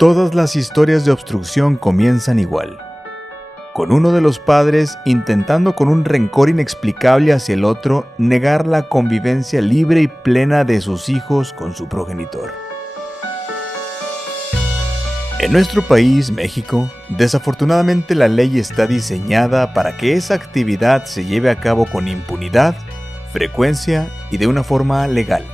Todas las historias de obstrucción comienzan igual, con uno de los padres intentando con un rencor inexplicable hacia el otro negar la convivencia libre y plena de sus hijos con su progenitor. En nuestro país, México, desafortunadamente la ley está diseñada para que esa actividad se lleve a cabo con impunidad, frecuencia y de una forma legal,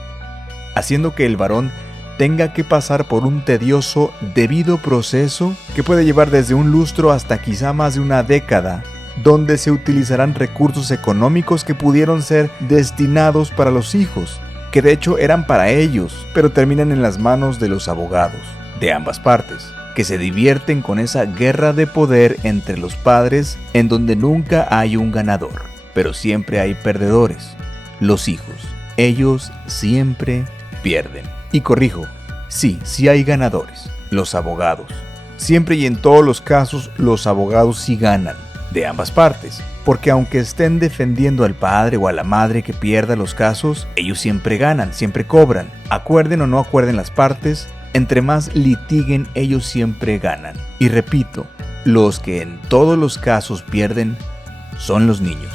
haciendo que el varón tenga que pasar por un tedioso debido proceso que puede llevar desde un lustro hasta quizá más de una década, donde se utilizarán recursos económicos que pudieron ser destinados para los hijos, que de hecho eran para ellos, pero terminan en las manos de los abogados, de ambas partes, que se divierten con esa guerra de poder entre los padres en donde nunca hay un ganador, pero siempre hay perdedores, los hijos. Ellos siempre pierden. Y corrijo, sí hay ganadores, los abogados. Siempre y en todos los casos, los abogados sí ganan, de ambas partes, porque aunque estén defendiendo al padre o a la madre que pierda los casos, ellos siempre ganan, siempre cobran. Acuerden o no acuerden las partes, entre más litiguen, ellos siempre ganan. Y repito, los que en todos los casos pierden son los niños.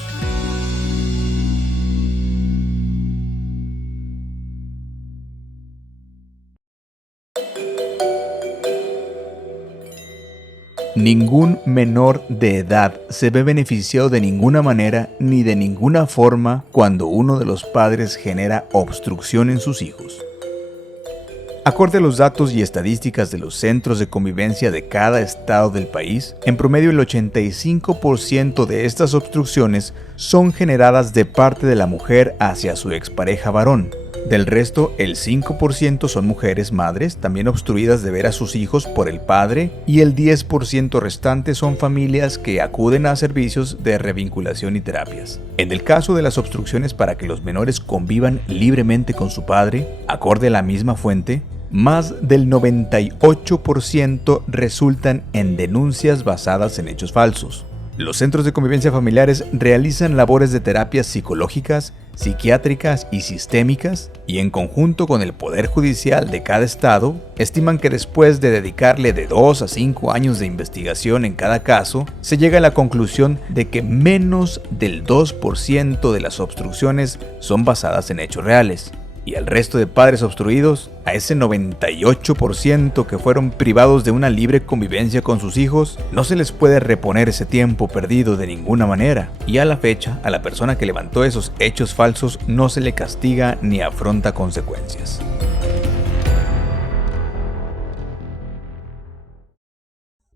Ningún menor de edad se ve beneficiado de ninguna manera ni de ninguna forma cuando uno de los padres genera obstrucción en sus hijos. Acorde a los datos y estadísticas de los centros de convivencia de cada estado del país, en promedio el 85% de estas obstrucciones son generadas de parte de la mujer hacia su expareja varón. Del resto, el 5% son mujeres madres, también obstruidas de ver a sus hijos por el padre, y el 10% restante son familias que acuden a servicios de revinculación y terapias. En el caso de las obstrucciones para que los menores convivan libremente con su padre, acorde a la misma fuente, más del 98% resultan en denuncias basadas en hechos falsos. Los centros de convivencia familiares realizan labores de terapias psicológicas, psiquiátricas y sistémicas, y en conjunto con el Poder Judicial de cada estado, estiman que después de dedicarle de 2 a 5 años de investigación en cada caso, se llega a la conclusión de que menos del 2% de las obstrucciones son basadas en hechos reales. Y al resto de padres obstruidos, a ese 98% que fueron privados de una libre convivencia con sus hijos, no se les puede reponer ese tiempo perdido de ninguna manera. Y a la fecha, a la persona que levantó esos hechos falsos no se le castiga ni afronta consecuencias.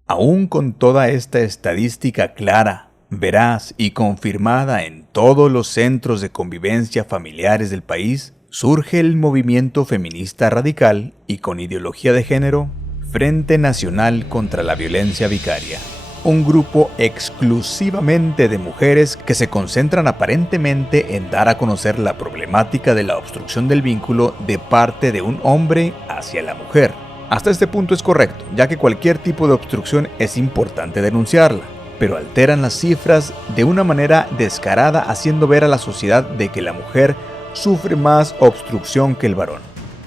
Aún con toda esta estadística clara, veraz y confirmada en todos los centros de convivencia familiares del país, surge el movimiento feminista radical y con ideología de género, Frente Nacional contra la Violencia Vicaria, un grupo exclusivamente de mujeres que se concentran aparentemente en dar a conocer la problemática de la obstrucción del vínculo de parte de un hombre hacia la mujer. Hasta este punto es correcto, ya que cualquier tipo de obstrucción es importante denunciarla, pero alteran las cifras de una manera descarada, haciendo ver a la sociedad de que la mujer sufre más obstrucción que el varón.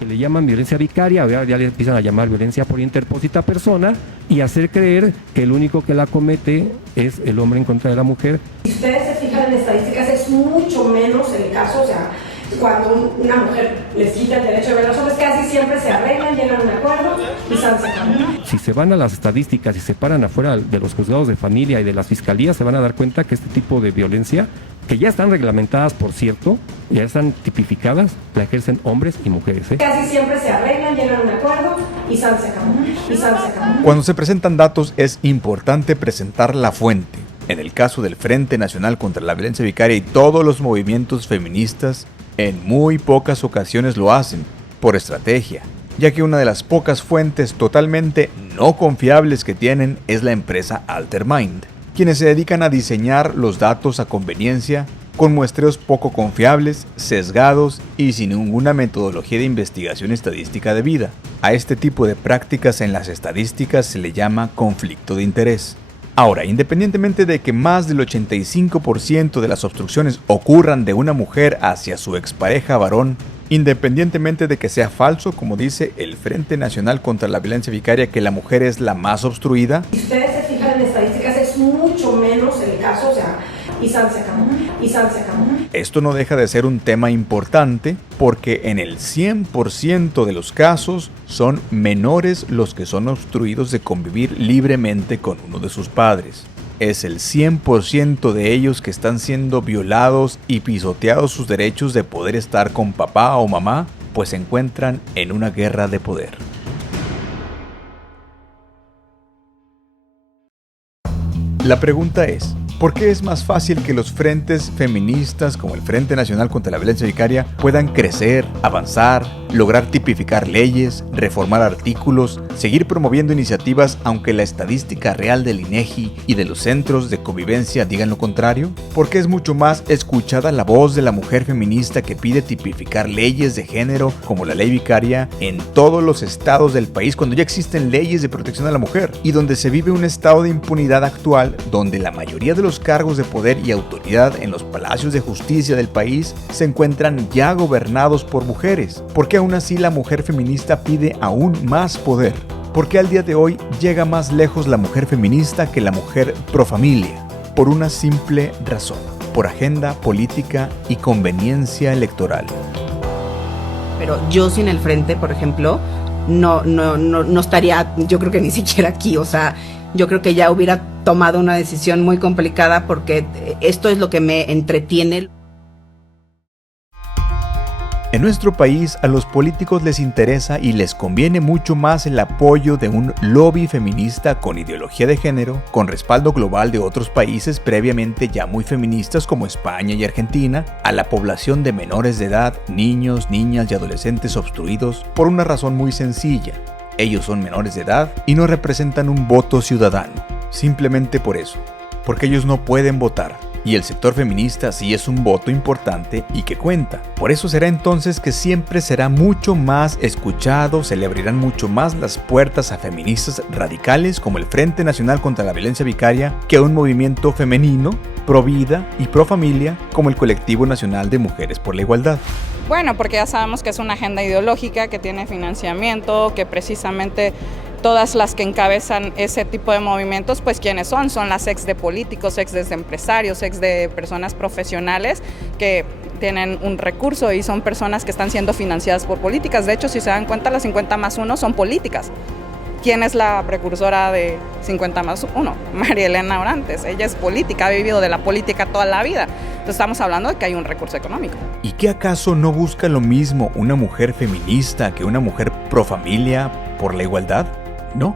Le llaman violencia vicaria, ya le empiezan a llamar violencia por interpósita persona y hacer creer que el único que la comete es el hombre en contra de la mujer. Si ustedes se fijan en estadísticas, es mucho menos el caso, o sea, cuando una mujer les quita el derecho de ver a los hombres, casi siempre se arreglan, llegan a un acuerdo y se acaban. Si se van a las estadísticas y se paran afuera de los juzgados de familia y de las fiscalías, se van a dar cuenta que este tipo de violencia, que ya están reglamentadas, por cierto, ya están tipificadas, la ejercen hombres y mujeres. Casi siempre se arreglan, llegan a un acuerdo y se acaban. Cuando se presentan datos es importante presentar la fuente. En el caso del Frente Nacional contra la Violencia Vicaria y todos los movimientos feministas, en muy pocas ocasiones lo hacen, por estrategia, ya que una de las pocas fuentes totalmente no confiables que tienen es la empresa Altermind, quienes se dedican a diseñar los datos a conveniencia, con muestreos poco confiables, sesgados y sin ninguna metodología de investigación estadística debida. A este tipo de prácticas en las estadísticas se le llama conflicto de interés. Ahora, independientemente de que más del 85% de las obstrucciones ocurran de una mujer hacia su expareja varón, independientemente de que sea falso, como dice el Frente Nacional contra la Violencia Vicaria, que la mujer es la más obstruida. Si ustedes se fijan en estadísticas, es mucho menos el caso, y se acabó. Esto no deja de ser un tema importante porque en el 100% de los casos son menores los que son obstruidos de convivir libremente con uno de sus padres. Es el 100% de ellos que están siendo violados y pisoteados sus derechos de poder estar con papá o mamá, pues se encuentran en una guerra de poder. La pregunta es, ¿por qué es más fácil que los frentes feministas como el Frente Nacional contra la Violencia Vicaria puedan crecer, avanzar, lograr tipificar leyes, reformar artículos, seguir promoviendo iniciativas aunque la estadística real del INEGI y de los centros de convivencia digan lo contrario? ¿Por qué es mucho más escuchada la voz de la mujer feminista que pide tipificar leyes de género como la ley vicaria en todos los estados del país cuando ya existen leyes de protección a la mujer y donde se vive un estado de impunidad actual donde la mayoría de los cargos de poder y autoridad en los palacios de justicia del país se encuentran ya gobernados por mujeres? ¿Por qué aún así la mujer feminista pide aún más poder? ¿Por qué al día de hoy llega más lejos la mujer feminista que la mujer profamilia? Por una simple razón, por agenda política y conveniencia electoral. Pero yo sin el frente, por ejemplo, no estaría, yo creo que ni siquiera aquí, o sea, yo creo que ya hubiera tomado una decisión muy complicada porque esto es lo que me entretiene. En nuestro país a los políticos les interesa y les conviene mucho más el apoyo de un lobby feminista con ideología de género, con respaldo global de otros países previamente ya muy feministas como España y Argentina, a la población de menores de edad, niños, niñas y adolescentes obstruidos por una razón muy sencilla. Ellos son menores de edad y no representan un voto ciudadano, simplemente por eso, porque ellos no pueden votar. Y el sector feminista sí es un voto importante y que cuenta. Por eso será entonces que siempre será mucho más escuchado, se le abrirán mucho más las puertas a feministas radicales como el Frente Nacional contra la Violencia Vicaria que a un movimiento femenino, pro vida y pro familia como el Colectivo Nacional de Mujeres por la Igualdad. Bueno, porque ya sabemos que es una agenda ideológica que tiene financiamiento, que precisamente todas las que encabezan ese tipo de movimientos, pues ¿quiénes son? Son las ex de políticos, ex de empresarios, ex de personas profesionales que tienen un recurso y son personas que están siendo financiadas por políticas. De hecho, si se dan cuenta, las 50+1 son políticas. ¿Quién es la precursora de 50+1? María Elena Orantes. Ella es política, ha vivido de la política toda la vida. Entonces estamos hablando de que hay un recurso económico. ¿Y qué acaso no busca lo mismo una mujer feminista que una mujer pro familia por la igualdad? No,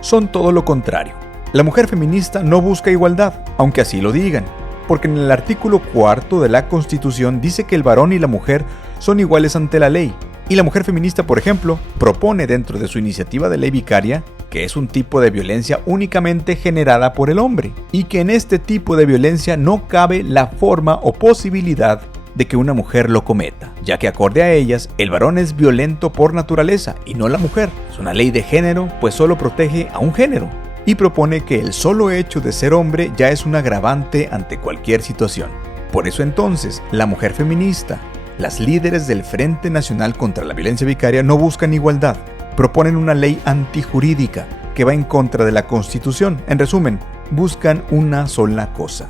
son todo lo contrario. La mujer feminista no busca igualdad, aunque así lo digan, porque en el artículo 4 de la Constitución dice que el varón y la mujer son iguales ante la ley. Y la mujer feminista, por ejemplo, propone dentro de su iniciativa de ley vicaria que es un tipo de violencia únicamente generada por el hombre, y que en este tipo de violencia no cabe la forma o posibilidad de que una mujer lo cometa, ya que acorde a ellas, el varón es violento por naturaleza y no la mujer. Es una ley de género, pues solo protege a un género, y propone que el solo hecho de ser hombre ya es un agravante ante cualquier situación. Por eso entonces, la mujer feminista, las líderes del Frente Nacional contra la Violencia Vicaria no buscan igualdad, proponen una ley antijurídica que va en contra de la Constitución. En resumen, buscan una sola cosa: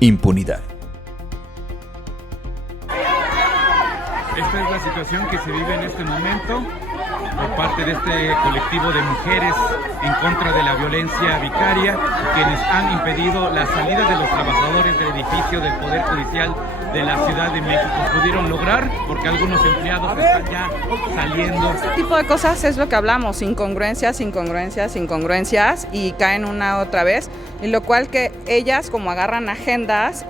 impunidad. Esta es la situación que se vive en este momento por parte de este colectivo de mujeres en contra de la violencia vicaria, quienes han impedido la salida de los trabajadores del edificio del Poder Judicial de la Ciudad de México. Pudieron lograr porque algunos empleados están ya saliendo. Este tipo de cosas es lo que hablamos, incongruencias, y caen una otra vez, y lo cual que ellas, como agarran agendas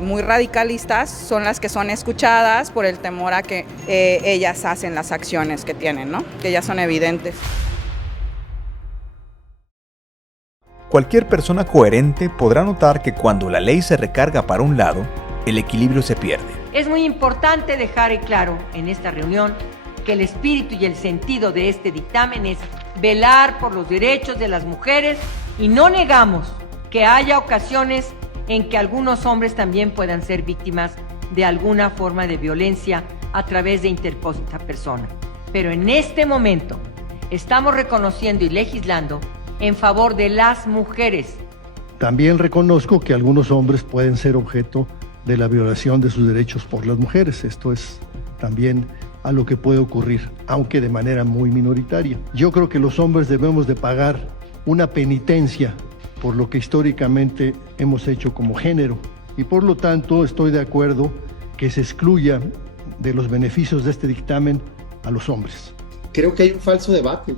muy radicalistas, son las que son escuchadas por el temor a que ellas hacen las acciones que tienen, ¿no? Que ya son evidentes. Cualquier persona coherente podrá notar que cuando la ley se recarga para un lado, el equilibrio se pierde. Es muy importante dejar claro en esta reunión que el espíritu y el sentido de este dictamen es velar por los derechos de las mujeres, y no negamos que haya ocasiones en que algunos hombres también puedan ser víctimas de alguna forma de violencia a través de interpósita persona. Pero en este momento estamos reconociendo y legislando en favor de las mujeres. También reconozco que algunos hombres pueden ser objeto de la violación de sus derechos por las mujeres. Esto es también a lo que puede ocurrir, aunque de manera muy minoritaria. Yo creo que los hombres debemos de pagar una penitencia por lo que históricamente hemos hecho como género, y por lo tanto estoy de acuerdo que se excluya de los beneficios de este dictamen a los hombres. Creo que hay un falso debate.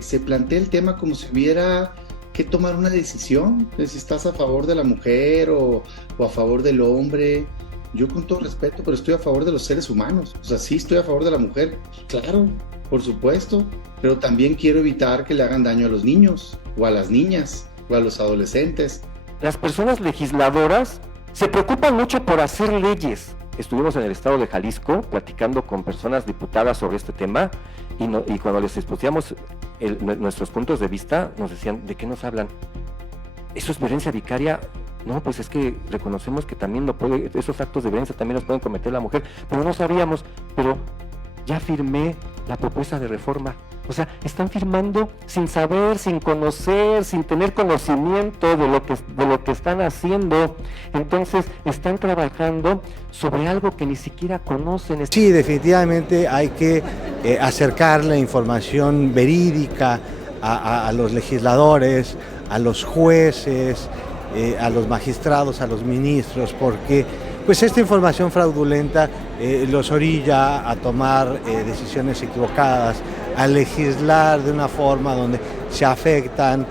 Se plantea el tema como si hubiera que tomar una decisión de si estás a favor de la mujer o a favor del hombre. Yo, con todo respeto, pero estoy a favor de los seres humanos. O sea, sí estoy a favor de la mujer, claro, por supuesto, pero también quiero evitar que le hagan daño a los niños o a las niñas o a los adolescentes. Las personas legisladoras se preocupan mucho por hacer leyes. Estuvimos en el estado de Jalisco platicando con personas diputadas sobre este tema y cuando les expusimos nuestros puntos de vista, nos decían: ¿de qué nos hablan? ¿Eso es violencia vicaria? No, pues es que reconocemos que también esos actos de violencia también los pueden cometer la mujer, pero no sabíamos, pero ya firmé la propuesta de reforma. O sea, están firmando sin saber, sin conocer, sin tener conocimiento de lo que están haciendo. Entonces, están trabajando sobre algo que ni siquiera conocen. Sí, definitivamente hay que acercar la información verídica a los legisladores, a los jueces, a los magistrados, a los ministros, porque pues esta información fraudulenta los orilla a tomar decisiones equivocadas, a legislar de una forma donde se afectan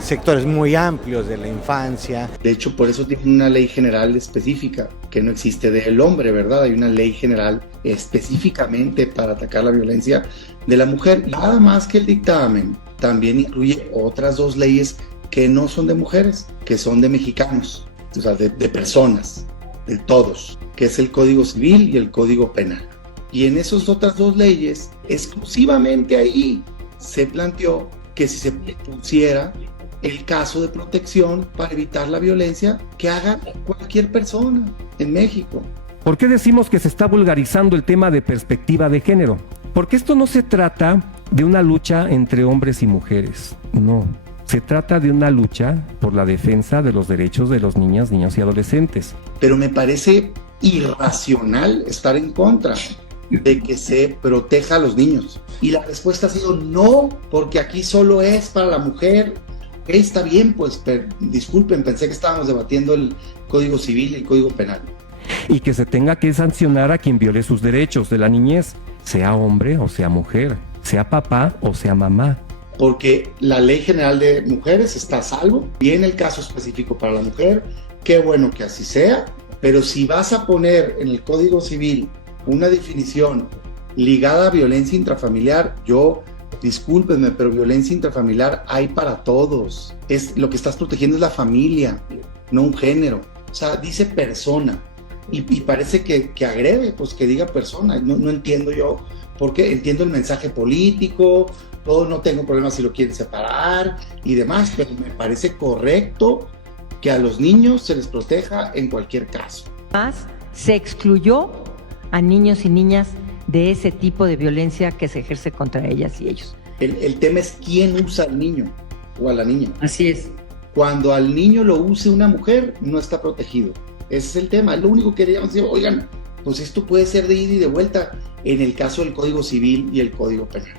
sectores muy amplios de la infancia. De hecho, por eso tiene una ley general específica, que no existe del hombre, ¿verdad? Hay una ley general específicamente para atacar la violencia de la mujer. Nada más que el dictamen también incluye otras dos leyes que no son de mujeres, que son de mexicanos, o sea, de personas, de todos, que es el Código Civil y el Código Penal. Y en esas otras dos leyes, exclusivamente ahí, se planteó que si se pusiera el caso de protección para evitar la violencia que haga cualquier persona en México. ¿Por qué decimos que se está vulgarizando el tema de perspectiva de género? Porque esto no se trata de una lucha entre hombres y mujeres, no. Se trata de una lucha por la defensa de los derechos de los niños y adolescentes. Pero me parece irracional estar en contra de que se proteja a los niños. Y la respuesta ha sido no, porque aquí solo es para la mujer. Ok, está bien, pues disculpen, pensé que estábamos debatiendo el Código Civil y el Código Penal. Y que se tenga que sancionar a quien viole sus derechos de la niñez, sea hombre o sea mujer, sea papá o sea mamá. Porque la Ley General de Mujeres está a salvo, viene el caso específico para la mujer, qué bueno que así sea, pero si vas a poner en el Código Civil una definición ligada a violencia intrafamiliar, discúlpenme, pero violencia intrafamiliar hay para todos. Lo que estás protegiendo es la familia, no un género. O sea, dice persona, y parece que agrede, pues que diga persona. No entiendo yo por qué. Entiendo el mensaje político, todo, no tengo problema si lo quieren separar y demás, pero me parece correcto que a los niños se les proteja en cualquier caso. Más se excluyó a niños y niñas de ese tipo de violencia que se ejerce contra ellas y ellos. El tema es quién usa al niño o a la niña. Así es. Cuando al niño lo use una mujer, no está protegido. Ese es el tema. Lo único que queríamos decir, oigan, pues esto puede ser de ida y de vuelta en el caso del Código Civil y el Código Penal.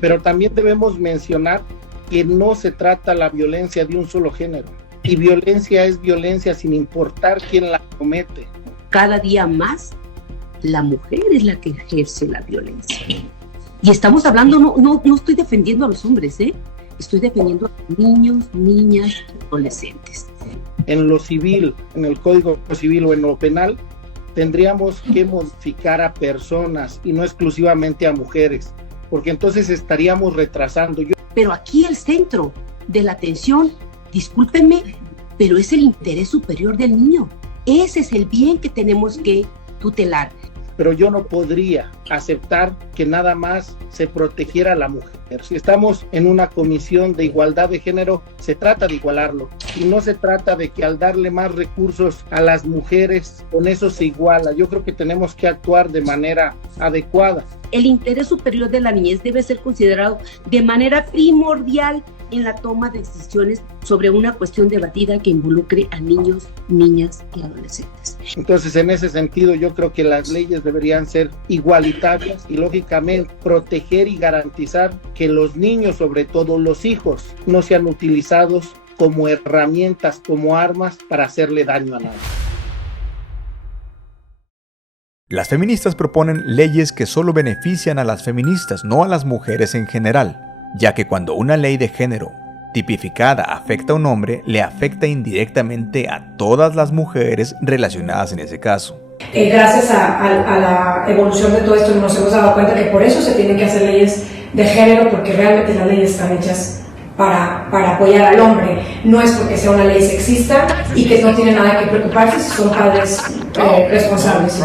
Pero también debemos mencionar que no se trata la violencia de un solo género. Y violencia es violencia sin importar quién la comete. Cada día más la mujer es la que ejerce la violencia. Y estamos hablando, no estoy defendiendo a los hombres, estoy defendiendo a niños, niñas, adolescentes. En lo civil, en el Código Civil o en lo penal, tendríamos que modificar a personas y no exclusivamente a mujeres, porque entonces estaríamos retrasando. Pero aquí el centro de la atención, discúlpenme, pero es el interés superior del niño. Ese es el bien que tenemos que tutelar. pero yo no podría aceptar que nada más se protegiera a la mujer. Si estamos en una comisión de igualdad de género, se trata de igualarlo y no se trata de que al darle más recursos a las mujeres, con eso se iguala. Yo creo que tenemos que actuar de manera adecuada. El interés superior de la niñez debe ser considerado de manera primordial en la toma de decisiones sobre una cuestión debatida que involucre a niños, niñas y adolescentes. Entonces, en ese sentido, yo creo que las leyes deberían ser igualitarias y, lógicamente, proteger y garantizar que los niños, sobre todo los hijos, no sean utilizados como herramientas, como armas para hacerle daño a nadie. Las feministas proponen leyes que solo benefician a las feministas, no a las mujeres en general, ya que cuando una ley de género tipificada afecta a un hombre, le afecta indirectamente a todas las mujeres relacionadas en ese caso. Gracias a la evolución de todo esto nos hemos dado cuenta que por eso se tienen que hacer leyes de género, porque realmente las leyes están hechas para apoyar al hombre. No es porque sea una ley sexista y que no tiene nada que preocuparse si son padres responsables.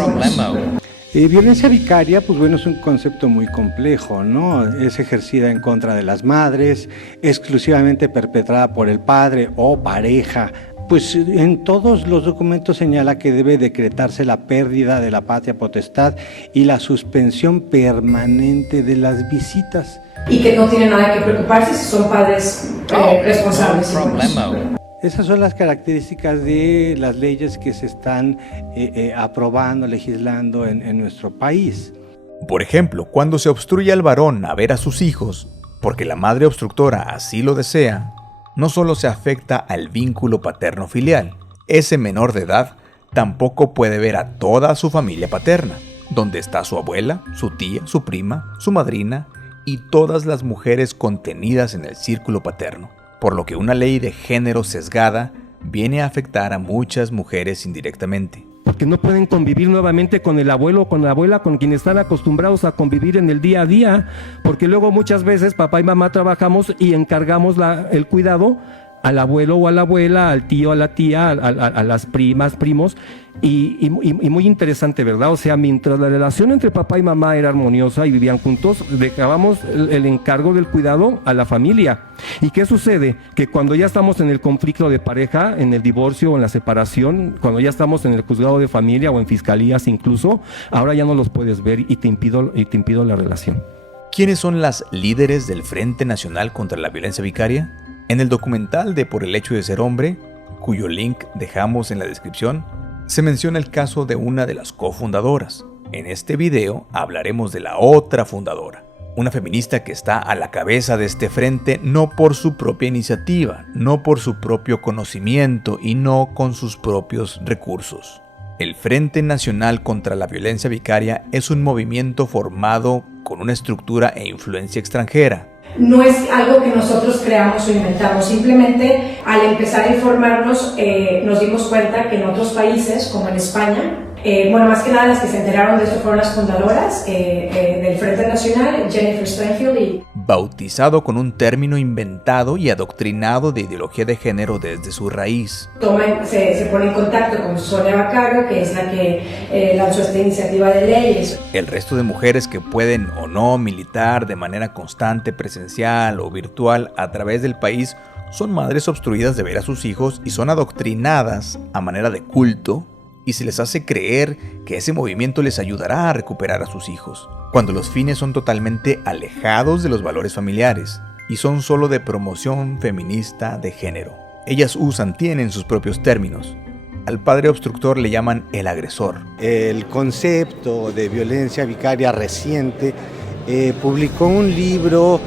Violencia vicaria, pues bueno, es un concepto muy complejo, ¿no? Es ejercida en contra de las madres, exclusivamente perpetrada por el padre o pareja. Pues en todos los documentos señala que debe decretarse la pérdida de la patria potestad y la suspensión permanente de las visitas. Y que no tiene nada que preocuparse si son padres responsables. Esas son las características de las leyes que se están aprobando, legislando en nuestro país. Por ejemplo, cuando se obstruye al varón a ver a sus hijos, porque la madre obstructora así lo desea, no solo se afecta al vínculo paterno-filial, ese menor de edad tampoco puede ver a toda su familia paterna, donde está su abuela, su tía, su prima, su madrina y todas las mujeres contenidas en el círculo paterno. Por lo que una ley de género sesgada viene a afectar a muchas mujeres indirectamente. Porque no pueden convivir nuevamente con el abuelo o con la abuela, con quien están acostumbrados a convivir en el día a día, porque luego muchas veces papá y mamá trabajamos y encargamos el cuidado al abuelo o a la abuela, al tío, a la tía, a las primas, primos, y muy interesante, ¿verdad? O sea, mientras la relación entre papá y mamá era armoniosa y vivían juntos, dejábamos el encargo del cuidado a la familia. ¿Y qué sucede? Que cuando ya estamos en el conflicto de pareja, en el divorcio o en la separación, cuando ya estamos en el juzgado de familia o en fiscalías incluso, ahora ya no los puedes ver y te impido la relación. ¿Quiénes son las líderes del Frente Nacional contra la Violencia Vicaria? En el documental de Por el hecho de ser hombre, cuyo link dejamos en la descripción, se menciona el caso de una de las cofundadoras. En este video hablaremos de la otra fundadora, una feminista que está a la cabeza de este frente no por su propia iniciativa, no por su propio conocimiento y no con sus propios recursos. El Frente Nacional contra la Violencia Vicaria es un movimiento formado con una estructura e influencia extranjera. No es algo que nosotros creamos o inventamos, simplemente al empezar a informarnos nos dimos cuenta que en otros países, como en España, más que nada las que se enteraron de esto fueron las fundadoras del Frente Nacional, Jennifer Steinfeld y... Bautizado con un término inventado y adoctrinado de ideología de género desde su raíz. Se pone en contacto con Sonia Vaccaro, que es la que lanzó esta iniciativa de leyes. El resto de mujeres que pueden o no militar de manera constante, presencial o virtual a través del país son madres obstruidas de ver a sus hijos y son adoctrinadas a manera de culto y se les hace creer que ese movimiento les ayudará a recuperar a sus hijos, cuando los fines son totalmente alejados de los valores familiares y son solo de promoción feminista de género. Ellas tienen sus propios términos. Al padre obstructor le llaman el agresor. El concepto de violencia vicaria reciente publicó un libro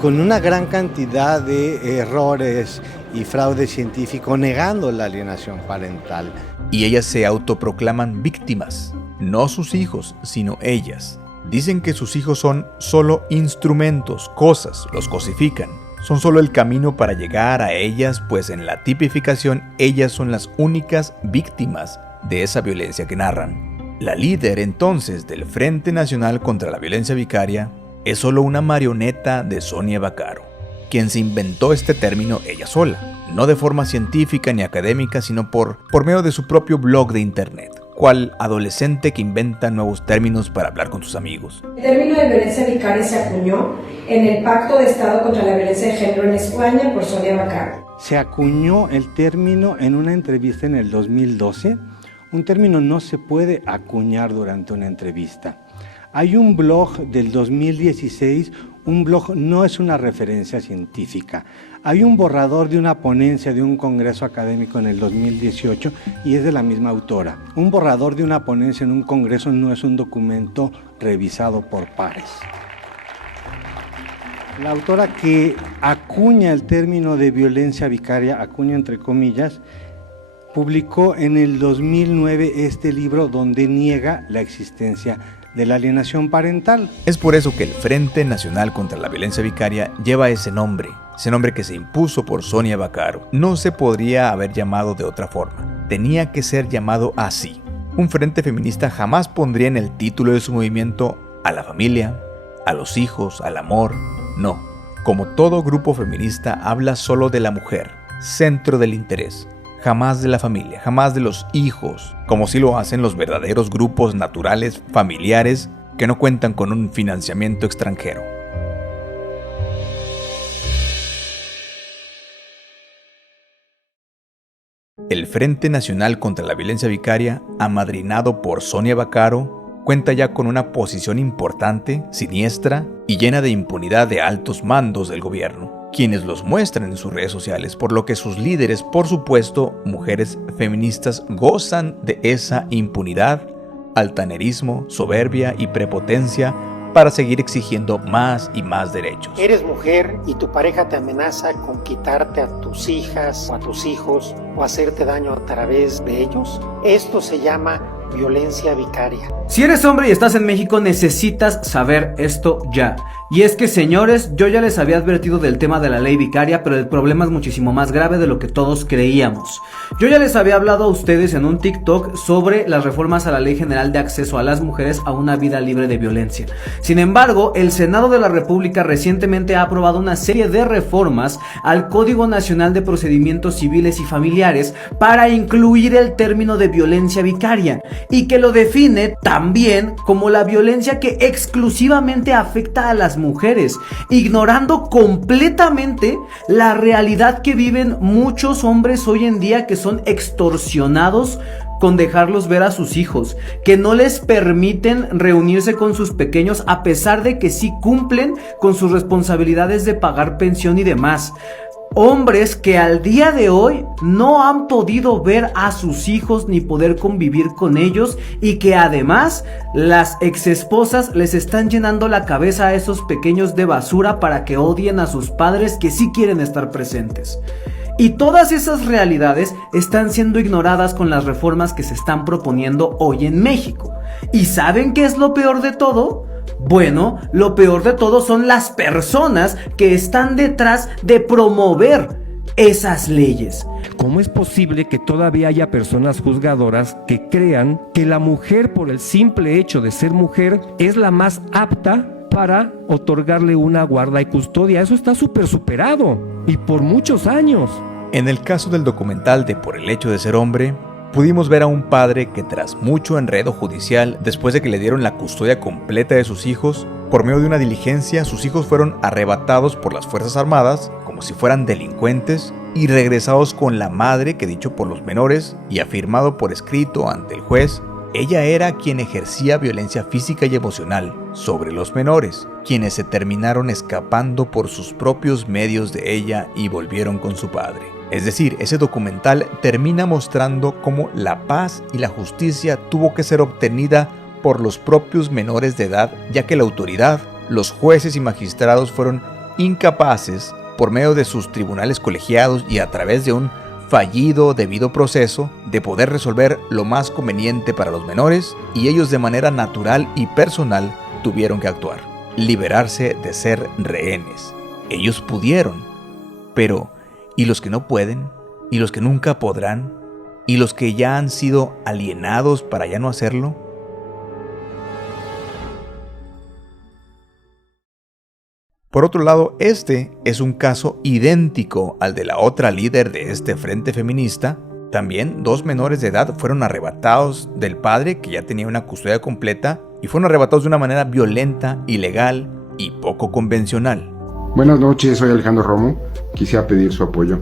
con una gran cantidad de errores y fraude científico negando la alienación parental. Y ellas se autoproclaman víctimas, no sus hijos, sino ellas. Dicen que sus hijos son solo instrumentos, cosas, los cosifican. Son solo el camino para llegar a ellas, pues en la tipificación ellas son las únicas víctimas de esa violencia que narran. La líder entonces del Frente Nacional contra la Violencia Vicaria es solo una marioneta de Sonia Vaccaro, quien se inventó este término ella sola, no de forma científica ni académica, sino por medio de su propio blog de internet, cual adolescente que inventa nuevos términos para hablar con sus amigos. El término de violencia vicaria se acuñó en el Pacto de Estado contra la Violencia de Género en España por Sonia Vaccaro. Se acuñó el término en una entrevista en el 2012. Un término no se puede acuñar durante una entrevista. Hay un blog del 2016, un blog no es una referencia científica. Hay un borrador de una ponencia de un congreso académico en el 2018 y es de la misma autora. Un borrador de una ponencia en un congreso no es un documento revisado por pares. La autora que acuña el término de violencia vicaria, acuña entre comillas, publicó en el 2009 este libro donde niega la existencia de la alienación parental. Es por eso que el Frente Nacional contra la Violencia Vicaria lleva ese nombre que se impuso por Sonia Vaccaro. No se podría haber llamado de otra forma, tenía que ser llamado así. Un frente feminista jamás pondría en el título de su movimiento a la familia, a los hijos, al amor, no. Como todo grupo feminista habla solo de la mujer, centro del interés. Jamás de la familia, jamás de los hijos, como si lo hacen los verdaderos grupos naturales familiares que no cuentan con un financiamiento extranjero. El Frente Nacional contra la Violencia Vicaria, amadrinado por Sonia Vaccaro, cuenta ya con una posición importante, siniestra y llena de impunidad de altos mandos del gobierno, quienes los muestran en sus redes sociales, por lo que sus líderes, por supuesto, mujeres feministas, gozan de esa impunidad, altanerismo, soberbia y prepotencia para seguir exigiendo más y más derechos. Eres mujer y tu pareja te amenaza con quitarte a tus hijas o a tus hijos o hacerte daño a través de ellos. Esto se llama violencia vicaria. Si eres hombre y estás en México, necesitas saber esto ya. Y es que, señores, yo ya les había advertido del tema de la ley vicaria, pero el problema es muchísimo más grave de lo que todos creíamos. Yo ya les había hablado a ustedes en un TikTok sobre las reformas a la Ley General de Acceso a las Mujeres a una Vida Libre de Violencia. Sin embargo, el Senado de la República recientemente ha aprobado una serie de reformas al Código Nacional de Procedimientos Civiles y Familiares para incluir el término de violencia vicaria y que lo define también como la violencia que exclusivamente afecta a las mujeres, ignorando completamente la realidad que viven muchos hombres hoy en día que son extorsionados con dejarlos ver a sus hijos, que no les permiten reunirse con sus pequeños a pesar de que sí cumplen con sus responsabilidades de pagar pensión y demás. Hombres que al día de hoy no han podido ver a sus hijos ni poder convivir con ellos y que además las exesposas les están llenando la cabeza a esos pequeños de basura para que odien a sus padres que sí quieren estar presentes. Y todas esas realidades están siendo ignoradas con las reformas que se están proponiendo hoy en México. ¿Y saben qué es lo peor de todo? Bueno, lo peor de todo son las personas que están detrás de promover esas leyes. ¿Cómo es posible que todavía haya personas juzgadoras que crean que la mujer, por el simple hecho de ser mujer, es la más apta para otorgarle una guarda y custodia? Eso está súper superado y por muchos años. En el caso del documental de Por el hecho de ser hombre, pudimos ver a un padre que tras mucho enredo judicial, después de que le dieron la custodia completa de sus hijos, por medio de una diligencia, sus hijos fueron arrebatados por las Fuerzas Armadas como si fueran delincuentes y regresados con la madre que, dicho por los menores y afirmado por escrito ante el juez, ella era quien ejercía violencia física y emocional sobre los menores, quienes se terminaron escapando por sus propios medios de ella y volvieron con su padre. Es decir, ese documental termina mostrando cómo la paz y la justicia tuvo que ser obtenida por los propios menores de edad, ya que la autoridad, los jueces y magistrados fueron incapaces, por medio de sus tribunales colegiados y a través de un fallido debido proceso, de poder resolver lo más conveniente para los menores, y ellos de manera natural y personal tuvieron que actuar, liberarse de ser rehenes. Ellos pudieron, pero ¿y los que no pueden? ¿Y los que nunca podrán? ¿Y los que ya han sido alienados para ya no hacerlo? Por otro lado, este es un caso idéntico al de la otra líder de este frente feminista, También 2 menores de edad fueron arrebatados del padre, que ya tenía una custodia completa, y fueron arrebatados de una manera violenta, ilegal y poco convencional. Buenas noches, soy Alejandro Romo. Quisiera pedir su apoyo.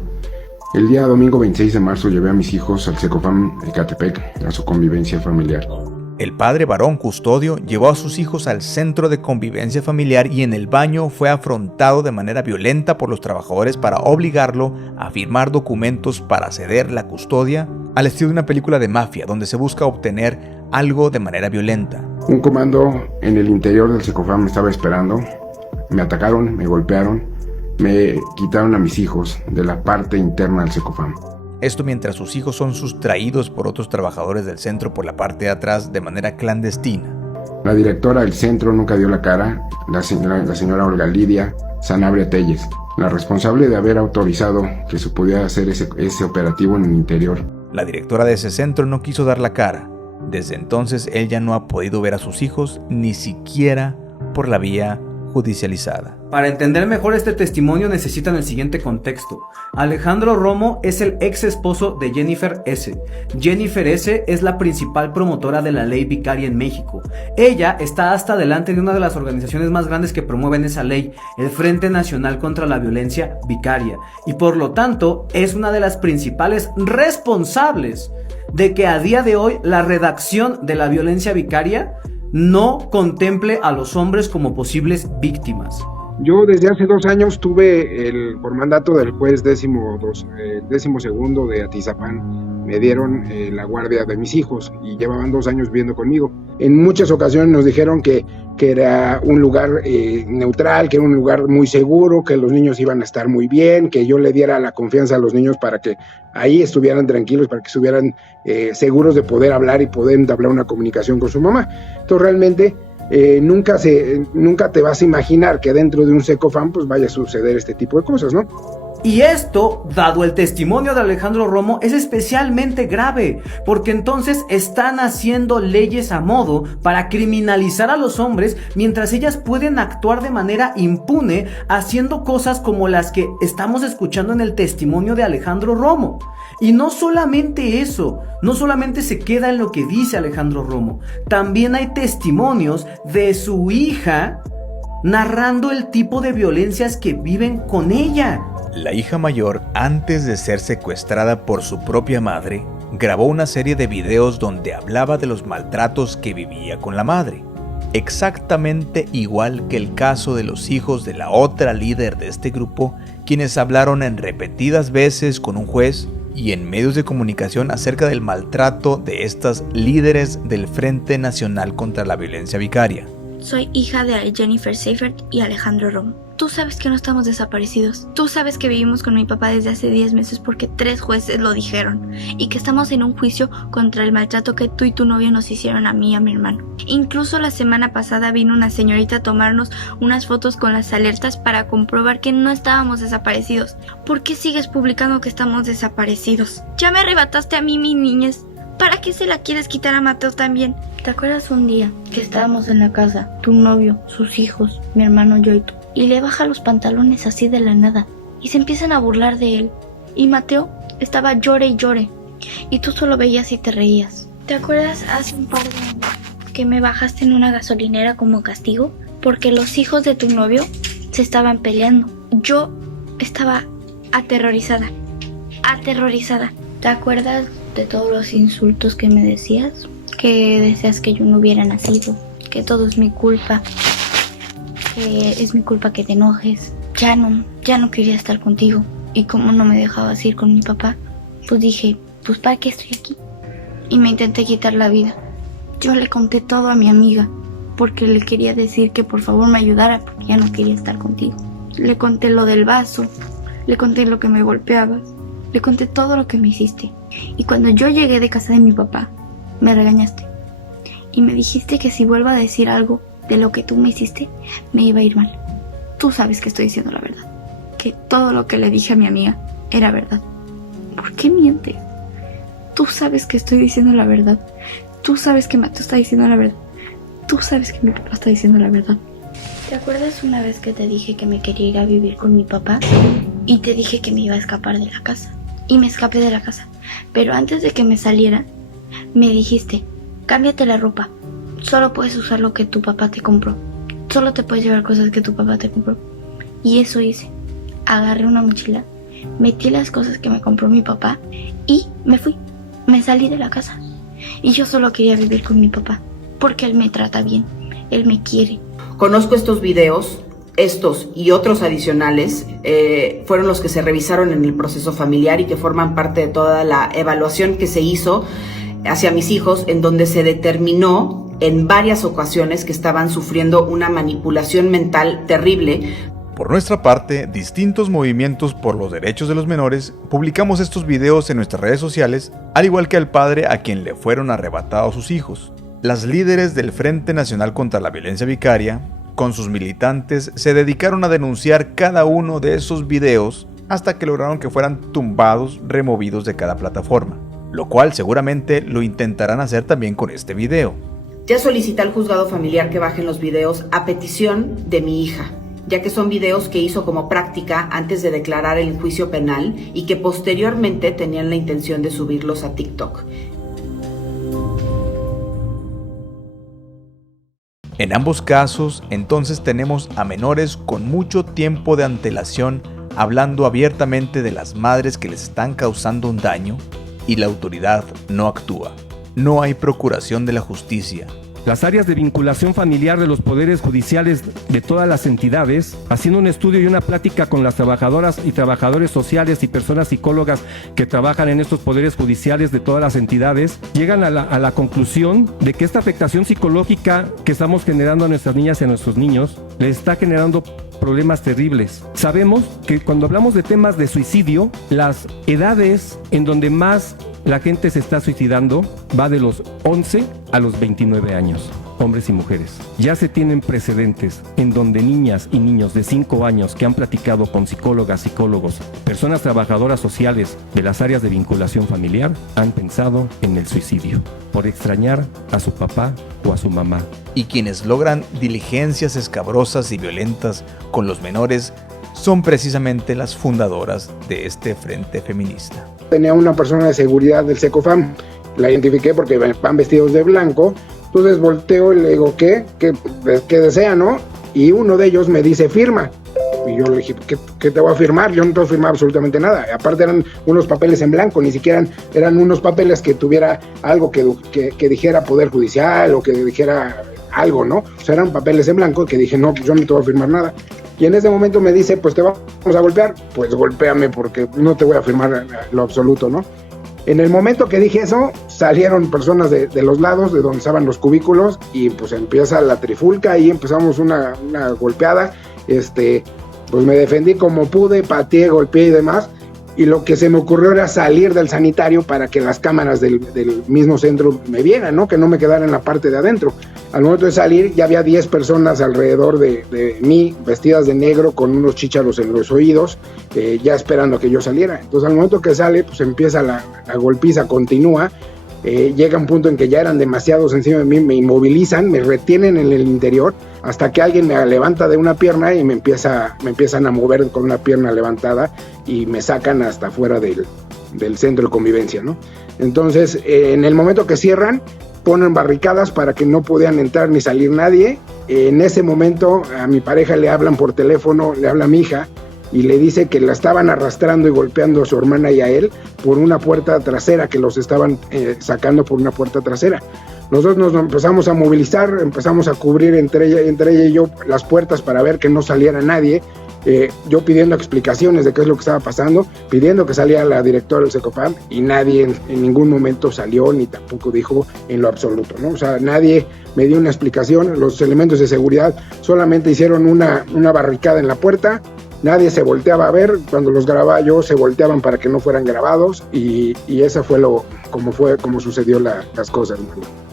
El día domingo 26 de marzo llevé a mis hijos al Secofam Ecatepec a su convivencia familiar. El padre varón custodio llevó a sus hijos al centro de convivencia familiar y en el baño fue afrontado de manera violenta por los trabajadores para obligarlo a firmar documentos para ceder la custodia, al estilo de una película de mafia donde se busca obtener algo de manera violenta. Un comando en el interior del Secofam me estaba esperando. Me atacaron, me golpearon, me quitaron a mis hijos de la parte interna del Secofam. Esto mientras sus hijos son sustraídos por otros trabajadores del centro por la parte de atrás de manera clandestina. La directora del centro nunca dio la cara, la señora Olga Lidia Sanabria Telles, la responsable de haber autorizado que se pudiera hacer ese operativo en el interior. La directora de ese centro no quiso dar la cara. Desde entonces él ya no ha podido ver a sus hijos ni siquiera por la vía judicializada. Para entender mejor este testimonio necesitan el siguiente contexto. Alejandro Romo es el ex esposo de Jennifer S. Jennifer S. es la principal promotora de la ley vicaria en México. Ella está hasta delante de una de las organizaciones más grandes que promueven esa ley, el Frente Nacional contra la Violencia Vicaria, y por lo tanto es una de las principales responsables de que a día de hoy la redacción de la violencia vicaria no contemple a los hombres como posibles víctimas. Yo desde hace 2 años tuve, por mandato del juez 12º de Atizapán, me dieron la guardia de mis hijos y llevaban 2 años viviendo conmigo. En muchas ocasiones nos dijeron que era un lugar neutral, que era un lugar muy seguro, que los niños iban a estar muy bien, que yo le diera la confianza a los niños para que ahí estuvieran tranquilos, para que estuvieran seguros de poder hablar y poder entablar una comunicación con su mamá. Entonces realmente nunca te vas a imaginar que dentro de un Secofam pues vaya a suceder este tipo de cosas, ¿no? Y esto, dado el testimonio de Alejandro Romo, es especialmente grave, porque entonces están haciendo leyes a modo para criminalizar a los hombres, mientras ellas pueden actuar de manera impune, haciendo cosas como las que estamos escuchando en el testimonio de Alejandro Romo. Y no solamente eso, no solamente se queda en lo que dice Alejandro Romo, también hay testimonios de su hija narrando el tipo de violencias que viven con ella. La hija mayor, antes de ser secuestrada por su propia madre, grabó una serie de videos donde hablaba de los maltratos que vivía con la madre. Exactamente igual que el caso de los hijos de la otra líder de este grupo, quienes hablaron en repetidas veces con un juez y en medios de comunicación acerca del maltrato de estas líderes del Frente Nacional contra la Violencia Vicaria. Soy hija de Jennifer Seifert y Alejandro Romo. Tú sabes que no estamos desaparecidos. Tú sabes que vivimos con mi papá desde hace 10 meses porque 3 jueces lo dijeron. Y que estamos en un juicio contra el maltrato que tú y tu novio nos hicieron a mí y a mi hermano. Incluso la semana pasada vino una señorita a tomarnos unas fotos con las alertas para comprobar que no estábamos desaparecidos. ¿Por qué sigues publicando que estamos desaparecidos? Ya me arrebataste a mí mi niñez. ¿Para qué se la quieres quitar a Mateo también? ¿Te acuerdas un día que estábamos en la casa, tu novio, sus hijos, mi hermano, yo y tú? Y le baja los pantalones así de la nada y se empiezan a burlar de él. Y Mateo estaba llore y llore y tú solo veías y te reías. ¿Te acuerdas hace un par de años que me bajaste en una gasolinera como castigo? Porque los hijos de tu novio se estaban peleando. Yo estaba aterrorizada. ¿Te acuerdas de todos los insultos que me decías? Que deseas que yo no hubiera nacido, que todo es mi culpa, que es mi culpa que te enojes. Ya no quería estar contigo. Y como no me dejabas ir con mi papá, pues dije, pues ¿para qué estoy aquí? Y me intenté quitar la vida. Yo le conté todo a mi amiga, porque le quería decir que por favor me ayudara, porque ya no quería estar contigo. Le conté lo del vaso, le conté lo que me golpeabas, le conté todo lo que me hiciste. Y cuando yo llegué de casa de mi papá, me regañaste. Y me dijiste que si vuelvo a decir algo de lo que tú me hiciste, me iba a ir mal. Tú sabes que estoy diciendo la verdad. Que todo lo que le dije a mi amiga era verdad. ¿Por qué mientes? Tú sabes que estoy diciendo la verdad. Tú sabes que Mateo está diciendo la verdad. Tú sabes que mi papá está diciendo la verdad. ¿Te acuerdas una vez que te dije que me quería ir a vivir con mi papá? Y te dije que me iba a escapar de la casa. y me escapé de la casa. Pero antes de que me saliera, me dijiste, cámbiate la ropa, solo puedes usar lo que tu papá te compró, solo te puedes llevar cosas que tu papá te compró. Y eso hice. Agarré una mochila, metí las cosas que me compró mi papá y me fui. Me salí de la casa. Y yo solo quería vivir con mi papá, porque él me trata bien, él me quiere. Conozco estos videos, estos y otros adicionales, fueron los que se revisaron en el proceso familiar y que forman parte de toda la evaluación que se hizo hacia mis hijos, en donde se determinó en varias ocasiones que estaban sufriendo una manipulación mental terrible. Por nuestra parte, distintos movimientos por los derechos de los menores publicamos estos videos en nuestras redes sociales, al igual que al padre a quien le fueron arrebatados sus hijos. Las líderes del Frente Nacional contra la Violencia Vicaria, con sus militantes, se dedicaron a denunciar cada uno de esos videos hasta que lograron que fueran tumbados, removidos de cada plataforma, lo cual seguramente lo intentarán hacer también con este video. Ya solicité al juzgado familiar que bajen los videos a petición de mi hija, ya que son videos que hizo como práctica antes de declarar el juicio penal y que posteriormente tenían la intención de subirlos a TikTok. En ambos casos, entonces tenemos a menores con mucho tiempo de antelación hablando abiertamente de las madres que les están causando un daño y la autoridad no actúa. No hay procuración de la justicia. Las áreas de vinculación familiar de los poderes judiciales de todas las entidades, haciendo un estudio y una plática con las trabajadoras y trabajadores sociales y personas psicólogas que trabajan en estos poderes judiciales de todas las entidades, llegan a la conclusión de que esta afectación psicológica que estamos generando a nuestras niñas y a nuestros niños les está generando problemas terribles. Sabemos que cuando hablamos de temas de suicidio, las edades en donde más la gente se está suicidando va de los 11 a los 29 años, hombres y mujeres. Ya se tienen precedentes en donde niñas y niños de 5 años que han platicado con psicólogas, psicólogos, personas trabajadoras sociales de las áreas de vinculación familiar han pensado en el suicidio por extrañar a su papá o a su mamá. Y quienes logran diligencias escabrosas y violentas con los menores son precisamente las fundadoras de este frente feminista. Tenía una persona de seguridad del Secofam, la identifiqué porque van vestidos de blanco, entonces volteo y le digo, ¿qué desea, no? Y uno de ellos me dice, firma. Y yo le dije, ¿qué te voy a firmar? Yo no te voy a firmar absolutamente nada. Aparte eran unos papeles en blanco, ni siquiera eran unos papeles que tuviera algo que dijera Poder Judicial o que dijera algo, ¿no? O sea, eran papeles en blanco que dije, no, pues yo no te voy a firmar nada. Y en ese momento me dice, pues te vamos a golpear. Pues golpéame porque no te voy a firmar lo absoluto, ¿no? En el momento que dije eso, salieron personas de los lados, de donde estaban los cubículos, y pues empieza la trifulca y empezamos una golpeada. Pues me defendí como pude, pateé, golpeé y demás. Y lo que se me ocurrió era salir del sanitario para que las cámaras del mismo centro me vieran, ¿no? Que no me quedara en la parte de adentro. Al momento de salir ya había 10 personas alrededor de mí, vestidas de negro, con unos chícharos en los oídos, ya esperando a que yo saliera. Entonces al momento que sale, pues empieza la golpiza, continúa. Llega un punto en que ya eran demasiados encima de mí, me inmovilizan, me retienen en el interior, hasta que alguien me levanta de una pierna y me empiezan a mover con una pierna levantada y me sacan hasta fuera del centro de convivencia, ¿no? Entonces, en el momento que cierran, ponen barricadas para que no podían entrar ni salir nadie. En ese momento a mi pareja le hablan por teléfono, le habla a mi hija, y le dice que la estaban arrastrando y golpeando a su hermana y a él por una puerta trasera, que los estaban sacando por una puerta trasera. Nosotros nos empezamos a movilizar, empezamos a cubrir entre ella y yo las puertas para ver que no saliera nadie, yo pidiendo explicaciones de qué es lo que estaba pasando, pidiendo que saliera la directora del Secofam, y nadie en ningún momento salió ni tampoco dijo en lo absoluto, ¿no? O sea, nadie me dio una explicación. Los elementos de seguridad solamente hicieron una barricada en la puerta. Nadie se volteaba a ver, cuando los grababa yo se volteaban para que no fueran grabados, y esa fue como sucedió las cosas, ¿no?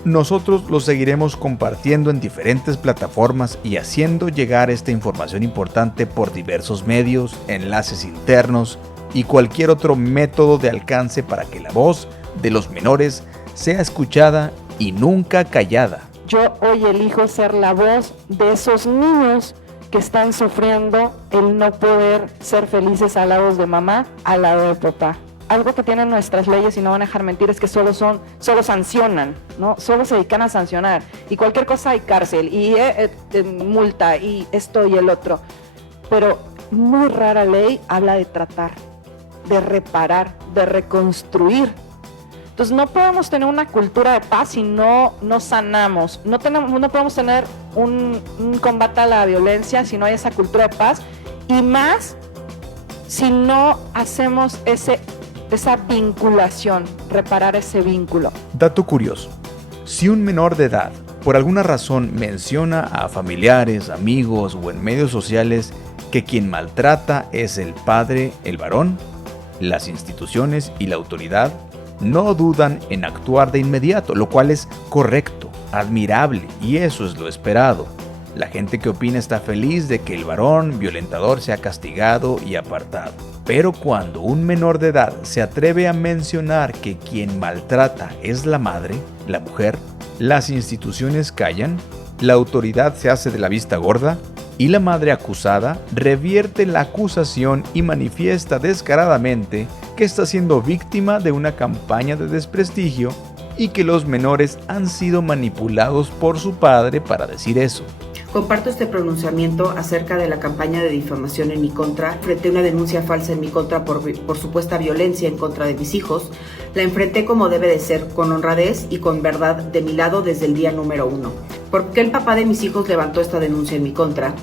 Nosotros lo seguiremos compartiendo en diferentes plataformas y haciendo llegar esta información importante por diversos medios, enlaces internos y cualquier otro método de alcance para que la voz de los menores sea escuchada y nunca callada. Yo hoy elijo ser la voz de esos niños que están sufriendo el no poder ser felices al lado de mamá, al lado de papá. algo que tienen nuestras leyes, y no van a dejar mentir, es que solo sancionan, ¿no? Solo se dedican a sancionar. Y cualquier cosa hay cárcel, y multa, y esto y el otro. Pero muy rara ley habla de tratar, de reparar, de reconstruir. Entonces no podemos tener una cultura de paz si no sanamos. No podemos tener un combate a la violencia si no hay esa cultura de paz. Y más si no hacemos esa vinculación, reparar ese vínculo. Dato curioso: si un menor de edad por alguna razón menciona a familiares, amigos o en medios sociales que quien maltrata es el padre, el varón, las instituciones y la autoridad no dudan en actuar de inmediato, lo cual es correcto, admirable, y eso es lo esperado. La gente que opina está feliz de que el varón violentador sea castigado y apartado. Pero cuando un menor de edad se atreve a mencionar que quien maltrata es la madre, la mujer, las instituciones callan, la autoridad se hace de la vista gorda y la madre acusada revierte la acusación y manifiesta descaradamente que está siendo víctima de una campaña de desprestigio y que los menores han sido manipulados por su padre para decir eso. Comparto este pronunciamiento acerca de la campaña de difamación en mi contra. Enfrenté una denuncia falsa en mi contra por supuesta violencia en contra de mis hijos. La enfrenté como debe de ser, con honradez y con verdad de mi lado desde el día número 1. ¿Por qué el papá de mis hijos levantó esta denuncia en mi contra?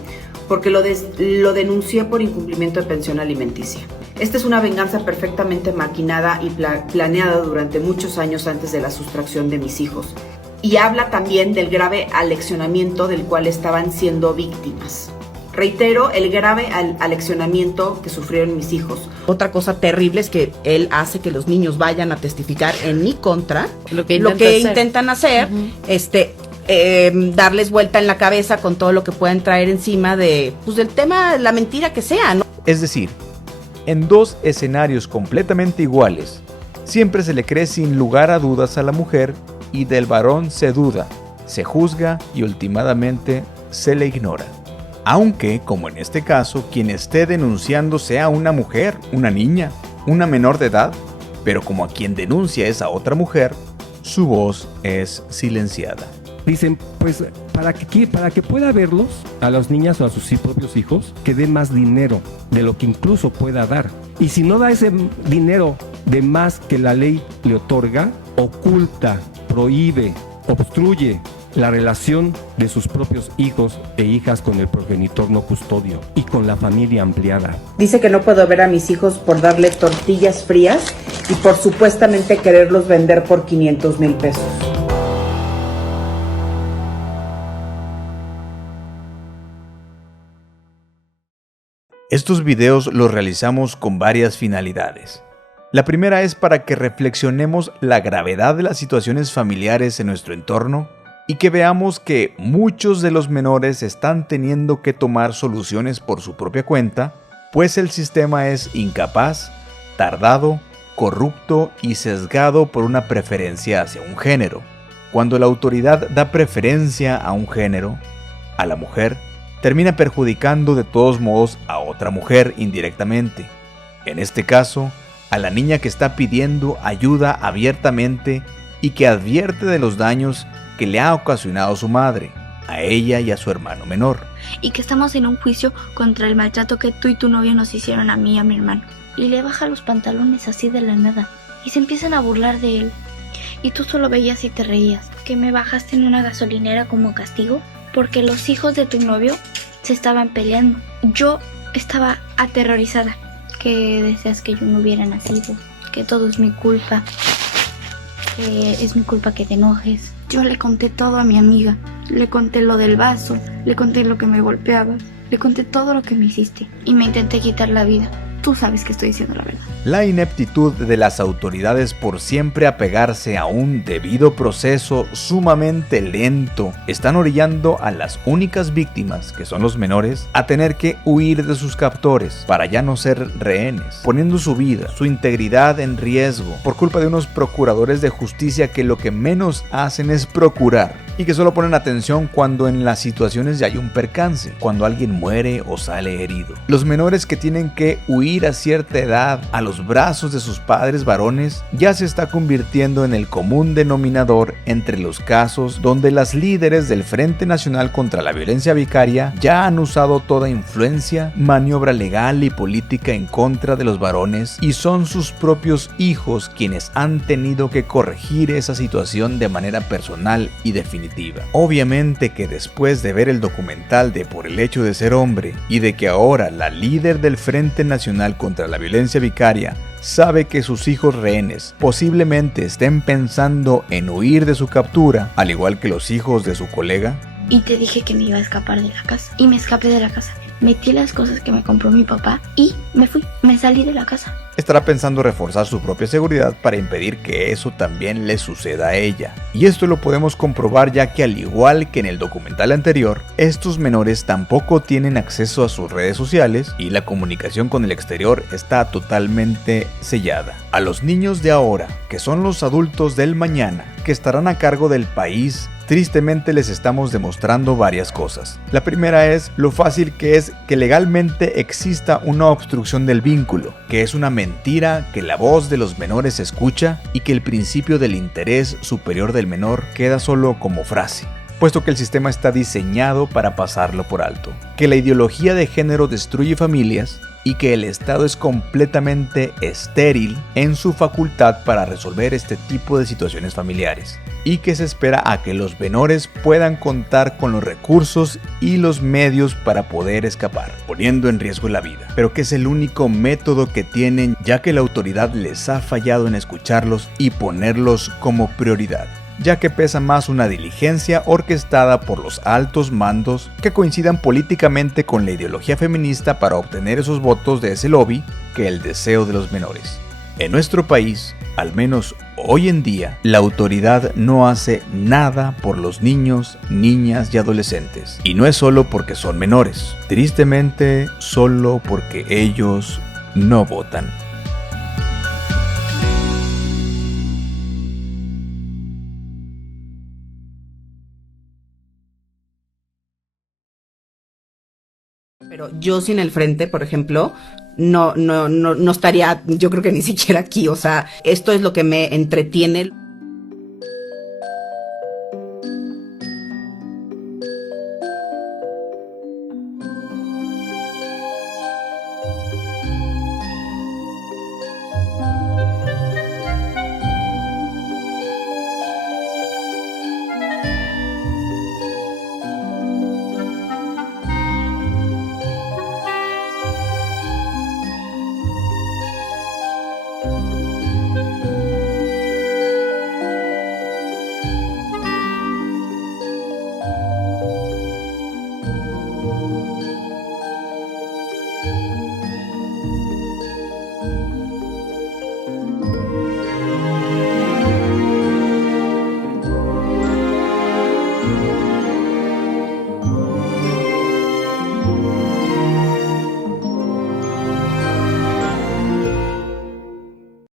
Porque lo denuncié por incumplimiento de pensión alimenticia. Esta es una venganza perfectamente maquinada y planeada durante muchos años antes de la sustracción de mis hijos. Y habla también del grave aleccionamiento del cual estaban siendo víctimas. Reitero, el grave aleccionamiento que sufrieron mis hijos. Otra cosa terrible es que él hace que los niños vayan a testificar en mi contra, lo que intentan hacer, darles vuelta en la cabeza con todo lo que puedan traer encima del tema, la mentira que sea, ¿no? Es decir, en dos escenarios completamente iguales, siempre se le cree sin lugar a dudas a la mujer y del varón se duda, se juzga y últimamente se le ignora. Aunque, como en este caso, quien esté denunciando sea una mujer, una niña, una menor de edad, pero como a quien denuncia es a otra mujer, su voz es silenciada. Dicen, pues, para que pueda verlos, a las niñas o a sus propios hijos, que dé más dinero de lo que incluso pueda dar. Y si no da ese dinero de más que la ley le otorga, oculta, prohíbe, obstruye la relación de sus propios hijos e hijas con el progenitor no custodio y con la familia ampliada. Dice que no puedo ver a mis hijos por darle tortillas frías y por supuestamente quererlos vender por 500,000 pesos. Estos videos los realizamos con varias finalidades. La primera es para que reflexionemos la gravedad de las situaciones familiares en nuestro entorno y que veamos que muchos de los menores están teniendo que tomar soluciones por su propia cuenta, pues el sistema es incapaz, tardado, corrupto y sesgado por una preferencia hacia un género. Cuando la autoridad da preferencia a un género, a la mujer, termina perjudicando de todos modos a otra mujer indirectamente. En este caso, a la niña que está pidiendo ayuda abiertamente y que advierte de los daños que le ha ocasionado su madre, a ella y a su hermano menor. Y que estamos en un juicio contra el maltrato que tú y tu novio nos hicieron a mí y a mi hermano. Y le baja los pantalones así de la nada y se empiezan a burlar de él. Y tú solo veías y te reías. Que me bajaste en una gasolinera como castigo porque los hijos de tu novio se estaban peleando. Yo estaba aterrorizada. Que deseas que yo no hubiera nacido, que todo es mi culpa, que es mi culpa que te enojes. Yo le conté todo a mi amiga, le conté lo del vaso, le conté lo que me golpeabas, le conté todo lo que me hiciste y me intenté quitar la vida. Tú sabes que estoy diciendo la verdad. La ineptitud de las autoridades por siempre apegarse a un debido proceso sumamente lento están orillando a las únicas víctimas, que son los menores, a tener que huir de sus captores para ya no ser rehenes, poniendo su vida, su integridad en riesgo por culpa de unos procuradores de justicia que lo que menos hacen es procurar, y que solo ponen atención cuando en las situaciones ya hay un percance, cuando alguien muere o sale herido. Los menores que tienen que huir a cierta edad a los brazos de sus padres varones ya se está convirtiendo en el común denominador entre los casos donde las líderes del Frente Nacional contra la Violencia Vicaria ya han usado toda influencia, maniobra legal y política en contra de los varones, y son sus propios hijos quienes han tenido que corregir esa situación de manera personal y definitiva. Obviamente que después de ver el documental de Por el hecho de ser hombre y de que ahora la líder del Frente Nacional contra la Violencia Vicaria sabe que sus hijos rehenes posiblemente estén pensando en huir de su captura, al igual que los hijos de su colega. Y te dije que me iba a escapar de la casa. Y me escapé de la casa. Metí las cosas que me compró mi papá y me fui. Me salí de la casa. Estará pensando reforzar su propia seguridad para impedir que eso también le suceda a ella. Y esto lo podemos comprobar ya que, al igual que en el documental anterior, estos menores tampoco tienen acceso a sus redes sociales y la comunicación con el exterior está totalmente sellada. A los niños de ahora, que son los adultos del mañana, que estarán a cargo del país, tristemente les estamos demostrando varias cosas. La primera es lo fácil que es que legalmente exista una obstrucción del vínculo, que es una mentira que la voz de los menores se escucha y que el principio del interés superior del menor queda solo como frase, puesto que el sistema está diseñado para pasarlo por alto, que la ideología de género destruye familias y que el Estado es completamente estéril en su facultad para resolver este tipo de situaciones familiares, y que se espera a que los menores puedan contar con los recursos y los medios para poder escapar, poniendo en riesgo la vida, pero que es el único método que tienen, ya que la autoridad les ha fallado en escucharlos y ponerlos como prioridad, ya que pesa más una diligencia orquestada por los altos mandos que coincidan políticamente con la ideología feminista para obtener esos votos de ese lobby que el deseo de los menores. En nuestro país, al menos hoy en día, la autoridad no hace nada por los niños, niñas y adolescentes. Y no es solo porque son menores, tristemente solo porque ellos no votan. Pero yo sin el frente, por ejemplo, no estaría, yo creo que ni siquiera aquí. O sea, esto es lo que me entretiene.